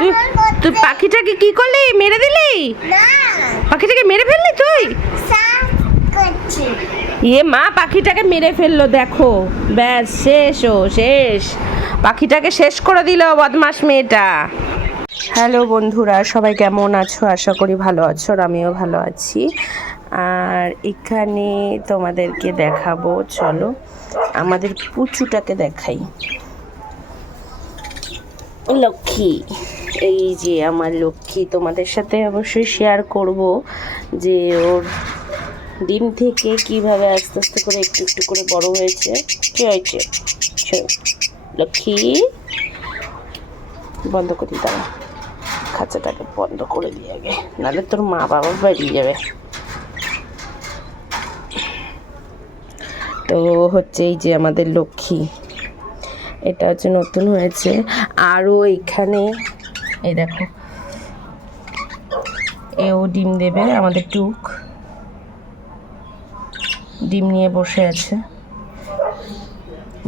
তুই তুই পাখিটাকে কি করলি, মেরে দিলি? পাখিটাকে মেরে ফেললি তুই? মা পাখিটাকে মেরে ফেললো, দেখো ব্যাস শেষ, শেষ, পাখিটাকে শেষ করে দিল বদমাস মেয়েটা। হ্যালো বন্ধুরা, সবাই কেমন আছো? আশা করি ভালো আছো, আর আমিও ভালো আছি। আর এখানে তোমাদেরকে দেখাবো, চলো আমাদের পুচুটাকে দেখাই। লক্ষ্মী, এই যে আমার লক্ষ্মী। তোমাদের সাথে অবশ্যই শেয়ার করব যে ওর ডিম থেকে কিভাবে আস্তে আস্তে করে একটু একটু করে বড় হয়েছে। কি হয়েছে লক্ষ্মী? বন্ধ করি, দাঁড়া, খাঁচাটাকে বন্ধ করে দিয়ে আগে, নাহলে তোর মা বাবা বেরিয়ে যাবে। তো হচ্ছে এই যে আমাদের লক্ষ্মী, এটা হচ্ছে নতুন হয়েছে। আরও এখানে এই দেখো, এও ডিম দেবে। আমাদের টুক ডিম নিয়ে বসে আছে,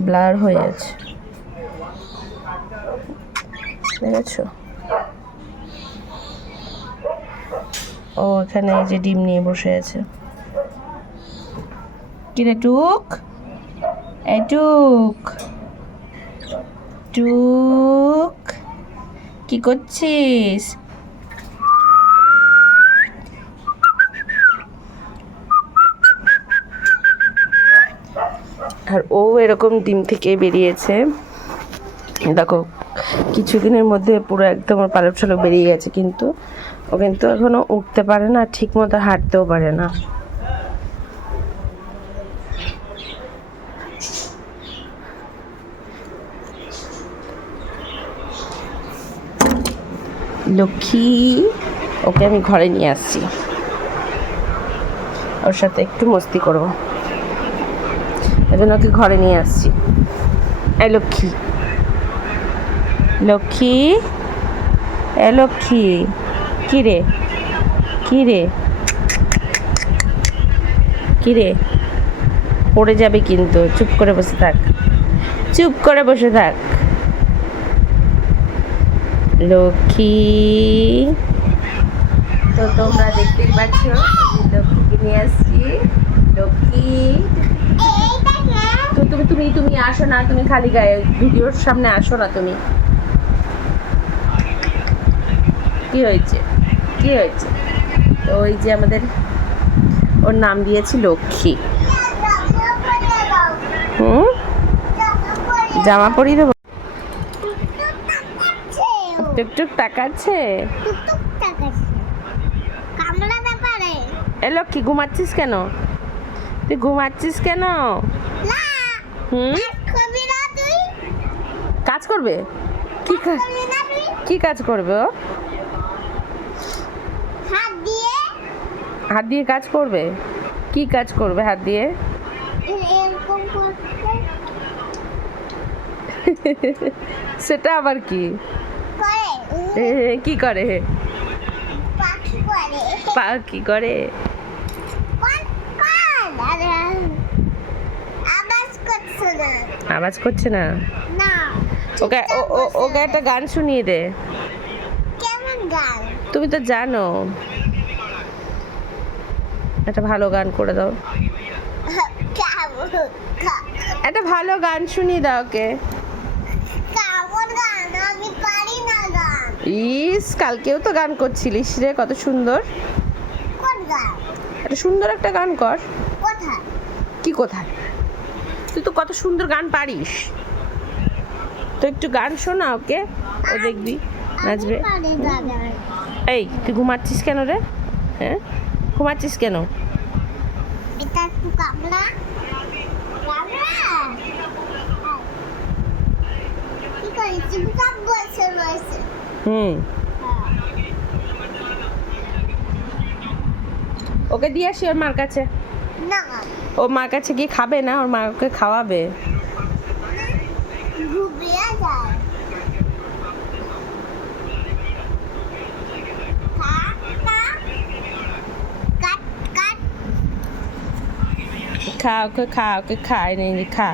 ব্লার হয়ে আছে, দেখেছো? ও এখানে এই যে ডিম নিয়ে বসে আছে। কিরে টুক, এই টুক, টুক কি করছিস? আর ও এরকম ডিম থেকে বেরিয়েছে, দেখো কিছুদিনের মধ্যে পুরো একদম ওর পালক ছালক বেরিয়ে গেছে, কিন্তু ও কিন্তু এখনো উঠতে পারে না, ঠিক মতো হাঁটতেও পারে না। লক্ষ্মী, ওকে আমি ঘরে নিয়ে আসছি, ওর সাথে একটু মস্তি করবো, এজন্য ওকে ঘরে নিয়ে আসছি। এই লক্ষ্মী, লক্ষ্মী, এ লক্ষ্মী, কি রে, কি রে, কি রে, পড়ে যাবে কিন্তু, চুপ করে বসে থাক, চুপ করে বসে থাক লক্ষ্মী। তো তোমরা দেখতেই পাচ্ছ লক্ষ্মীকে নিয়ে আসছি। লক্ষ্মী, তো তুমি তুমি তুমি আসো না, তুমি খালি গায়ে ভিডিওর সামনে আসো না তুমি। কি হয়েছে, কি হয়েছে? তো ওই যে আমাদের, ওর নাম দিয়েছি লক্ষ্মী। জামা পরিয়ে দেবো? টুকটুক তাকাচ্ছে। এ লক্ষ্মী, ঘুমাচ্ছিস কেন? তুই ঘুমাচ্ছিস কেন? কাজ করবে? কি কাজ করবে ও? হাত দিয়ে কাজ করবে? কি কাজ করবে হাত দিয়ে? সেটা আবার কি? কি করে? পাখি করে? আওয়াজ করছে না? ওকে ওকে একটা গান শুনিয়ে দে। কেমন গান? তুমি তো জানো, একটা ভালো গান করে দাও, একটা ভালো গান শুনিয়ে দাও ওকে। ইস, কালকেও তো গান করছিলিস রে, কত সুন্দর। একটা সুন্দর একটা গান কর। কি কোথায়? তুই তো কত সুন্দর গান পারিস, তো একটু গান শোনা ওকে, ও দেখবি নাচবে। এই তুই ঘুমাচ্ছিস কেন রে? হ্যাঁ, ঘুমাচ্ছিস কেন? ওকে দিয়ে আসি ওর মার কাছে। ও মার কাছে গিয়ে খাবে না, ওর মা ওকে খাওয়াবে। খা ওকে, খা ওকে, খায় নেই, খা।